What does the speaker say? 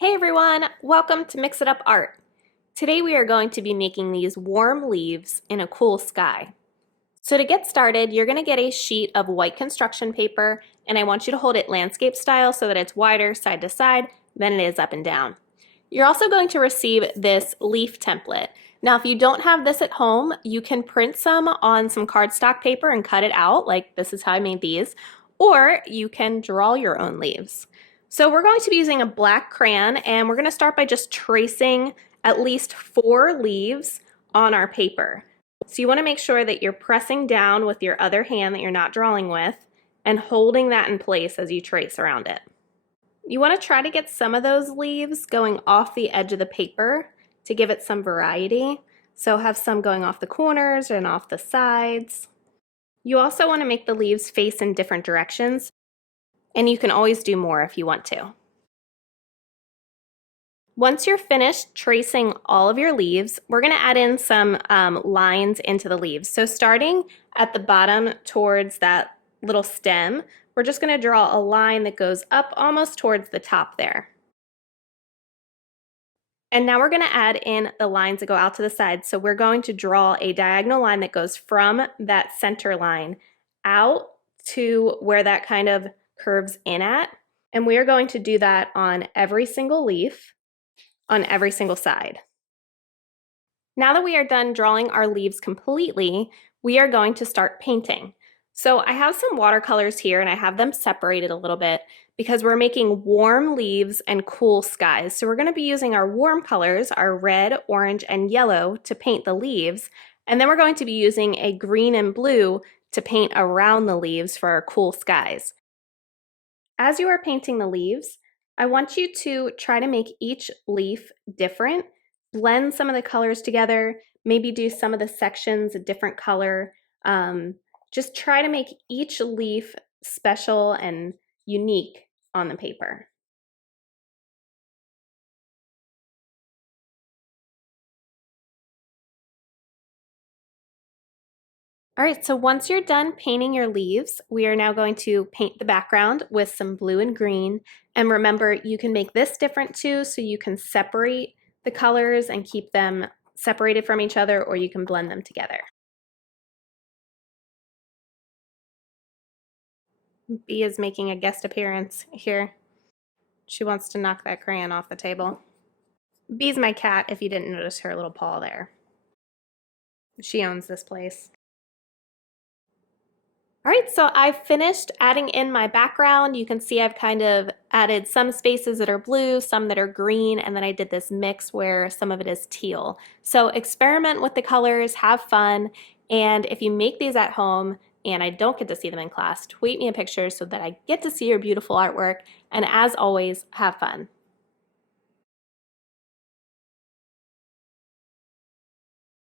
Hey everyone, welcome to Mix It Up Art. Today we are going to be making these warm leaves in a cool sky. So to get started, you're going to get a sheet of white construction paper, and I want you to hold it landscape style so that it's wider side to side than it is up and down. You're also going to receive this leaf template. Now if you don't have this at home, you can print some on some cardstock paper and cut it out, like this is how I made these, or you can draw your own leaves. So we're going to be using a black crayon, and we're going to start by just tracing at least 4 leaves on our paper. So you want to make sure that you're pressing down with your other hand that you're not drawing with and holding that in place as you trace around it. You want to try to get some of those leaves going off the edge of the paper to give it some variety. So have some going off the corners and off the sides. You also want to make the leaves face in different directions, and you can always do more if you want to. Once you're finished tracing all of your leaves, we're going to add in some lines into the leaves. So starting at the bottom towards that little stem, we're just going to draw a line that goes up almost towards the top there. And now we're going to add in the lines that go out to the side. So we're going to draw a diagonal line that goes from that center line out to where that kind of curves in at. And we are going to do that on every single leaf, on every single side. Now that we are done drawing our leaves completely, we are going to start painting. So I have some watercolors here and I have them separated a little bit because we're making warm leaves and cool skies. So we're going to be using our warm colors, our red, orange, and yellow to paint the leaves. And then we're going to be using a green and blue to paint around the leaves for our cool skies. As you are painting the leaves, I want you to try to make each leaf different, blend some of the colors together, maybe do some of the sections a different color. Just try to make each leaf special and unique on the paper. All right, so once you're done painting your leaves, we are now going to paint the background with some blue and green. And remember, you can make this different too, so you can separate the colors and keep them separated from each other, or you can blend them together. Bee is making a guest appearance here. She wants to knock that crayon off the table. Bee's my cat, if you didn't notice her little paw there. She owns this place. All right, so I've finished adding in my background. You can see I've kind of added some spaces that are blue, some that are green, and then I did this mix where some of it is teal. So experiment with the colors, have fun, and if you make these at home and I don't get to see them in class, tweet me a picture so that I get to see your beautiful artwork, and as always, have fun.